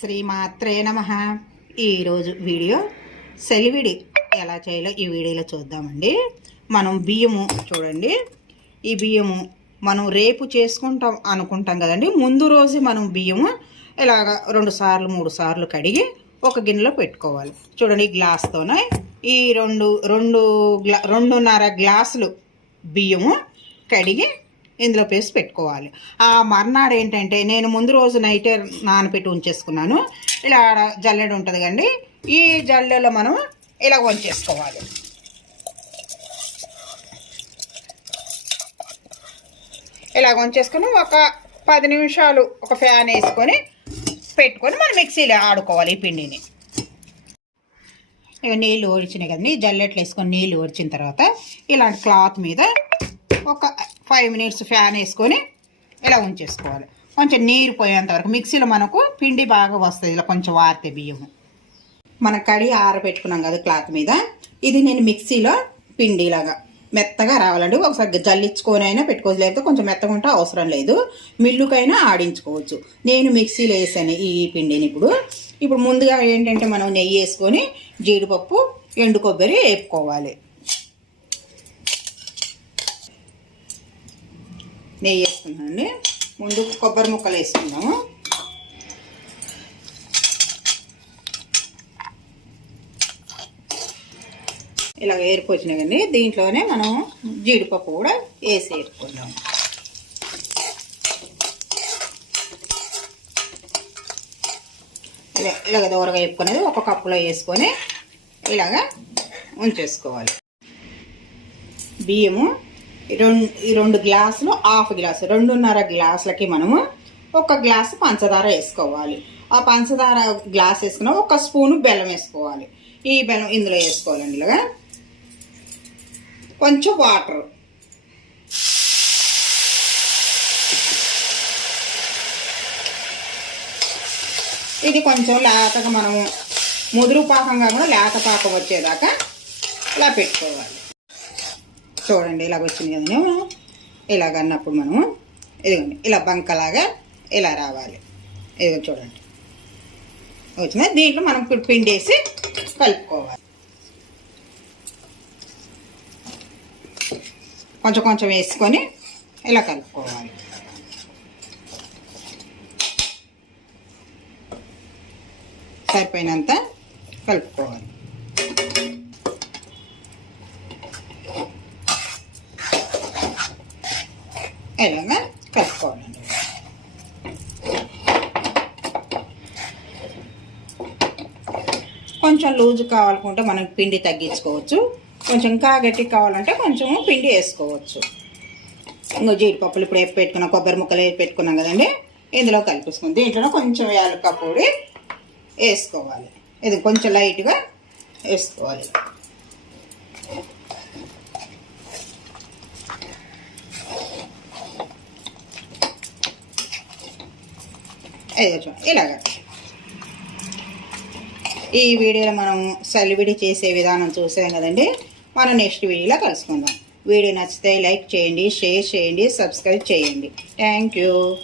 శ్రీమాత్రే నమ. ఈరోజు వీడియో సెలివిడి. ఎలా చేయాలో ఈ వీడియోలో చూద్దామండి. మనం బియ్యము చూడండి. ఈ బియ్యము మనం రేపు చేసుకుంటాం అనుకుంటాం కదండి. ముందు రోజు మనం బియ్యము ఇలాగ రెండు సార్లు మూడు సార్లు కడిగి ఒక గిన్నెలో పెట్టుకోవాలి. చూడండి ఈ గ్లాస్తోనే ఈ రెండు రెండు గ్లా రెండున్నర గ్లాసులు బియ్యము కడిగి ఇందులో పేసి పెట్టుకోవాలి. ఆ మర్నాడు ఏంటంటే నేను ముందు రోజు నైటే నానపెట్టి ఉంచేసుకున్నాను. ఇలా ఆడ జల్లెడ ఉంటుంది కండి ఈ జల్లెలో మనం ఇలా వంచేసుకోవాలి. ఇలా వంచేసుకుని ఒక పది నిమిషాలు ఒక ఫ్యాన్ వేసుకొని పెట్టుకొని మనం మిక్సీలో ఆడుకోవాలి ఈ పిండిని. ఇక నీళ్ళు ఓడిచినాయి కదండి జల్లెట్లు వేసుకొని నీళ్ళు ఓడిచిన తర్వాత ఇలాంటి క్లాత్ మీద ఒక ఫైవ్ మినిట్స్ ఫ్యాన్ వేసుకొని ఇలా ఉంచేసుకోవాలి. కొంచెం నీరు పోయేంత వరకు మిక్సీలో మనకు పిండి బాగా వస్తుంది. ఇలా కొంచెం వారితే బియ్యము. మన కడిగి ఆరబెట్టుకున్నాం కదా క్లాత్ మీద. ఇది నేను మిక్సీలో పిండిలాగా మెత్తగా రావాలండి. ఒకసారి జల్లించుకొని అయినా పెట్టుకోవచ్చు. లేకపోతే కొంచెం మెత్తగా ఉంటే అవసరం లేదు. మిల్లుకైనా ఆడించుకోవచ్చు. నేను మిక్సీలో వేసాను ఈ పిండిని ఇప్పుడు. ఇప్పుడు ముందుగా ఏంటంటే మనం నెయ్యి వేసుకొని జీడిపప్పు ఎండు కొబ్బరి వేపుకోవాలి. నెయ్యి వేసుకున్నానండి. ముందు కొబ్బరి ముక్కలు వేసుకున్నాము ఇలా ఏరుకొచ్చినాయి కానీ దీంట్లోనే మనం జీడిపప్పు కూడా వేసి ఏరుకుందాం ఇలా ఇలాగ దూరగా వేపుకునేది ఒక కప్పులో వేసుకొని ఇలాగా ఉంచేసుకోవాలి. బియ్యము రెండు ఈ రెండు గ్లాసులు హాఫ్ గ్లాసు రెండున్నర గ్లాసులకి మనము ఒక గ్లాసు పంచదార వేసుకోవాలి. ఆ పంచదార గ్లాస్ వేసుకున్న ఒక స్పూను బెల్లం వేసుకోవాలి. ఈ బెల్లం ఇందులో వేసుకోవాలండి ఇలాగా కొంచెం వాటర్. ఇది కొంచెం లేతగా మనము ముదురు పాకంగా కూడా లేత పాకం వచ్చేదాకా ఇలా పెట్టుకోవాలి. చూడండి ఇలాగ వచ్చింది కదండి ఇలాగ అన్నప్పుడు మనము ఇదిగోండి ఇలా బంకలాగా ఇలా రావాలి. ఇదిగో చూడండి. వచ్చిన దీంట్లో మనం ఇప్పుడు వేసి కలుపుకోవాలి. కొంచెం కొంచెం వేసుకొని ఇలా కలుపుకోవాలి. సరిపోయినంత కలుపుకోవాలి. ఇలాగా కలుపుకోవాలండి కొంచెం లూజు కావాలనుకుంటే మనం పిండి తగ్గించుకోవచ్చు. కొంచెం ఇంకా గట్టి కావాలంటే కొంచెం పిండి వేసుకోవచ్చు. ఇంకో జీడిపప్పులు ఇప్పుడు వేసి పెట్టుకున్నాం కొబ్బరి ముక్కలు వేసి పెట్టుకున్నాం కదండి. ఇందులో కలిపిస్తుంది దీంట్లో కొంచెం యాలక్క పొడి వేసుకోవాలి. ఇది కొంచెం లైట్గా వేసుకోవాలి. ఇలాగ. ఈ వీడియోలో మనం సలివిడి చేసే విధానం చూసాం కదండి? మనం నెక్స్ట్ వీడియోలో కలుసుకుందాం. వీడియో నచ్చితే లైక్ చేయండి షేర్ చేయండి సబ్స్క్రైబ్ చేయండి. Thank you